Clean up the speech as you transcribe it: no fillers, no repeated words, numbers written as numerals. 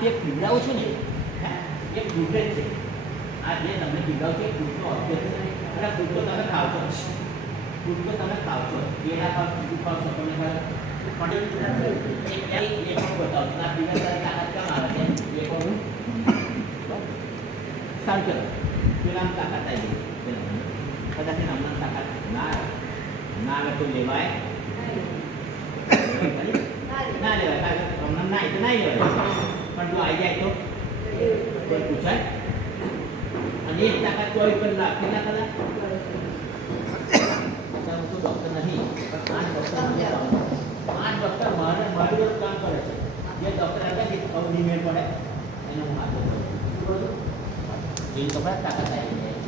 તે પીવડાવો છો ને હે એ ફ્રૂટ જ છે. આ જે તમને પીવડાવો છો એ ફ્રૂટનો અભ્યાસ છે અને ફ્રૂટ તો તમે ખાવ છો ફ્રૂટ તો તમે ખાવ છો કેળા ખાવ ચીકુ ખાવ સપોને ખાવ પણ એ પણ બતાવો ના પીવા તારી તાકાત કેમ આવે છે એ પણ હું સારું ચલો પેલામાં તાકાત આવી ગઈ કદાચ એને હમણાં તાકાત ના આવે તો લેવાય ના લેવાય હમણાં ના તો ના લેવાય પણ જો આવી જાય તો કોઈ પૂછાય અને એક તાકાત કોઈ પણ રાખે ના કદાચ હું તો ડૉક્ટર નથી પણ આ ડૉક્ટર મારું કામ કરે છે જે ડૉક્ટર હતા કે કવની મેળ પડે એને હું હાથો કરું શું કરું એ કપડા તાકાત આવી જાય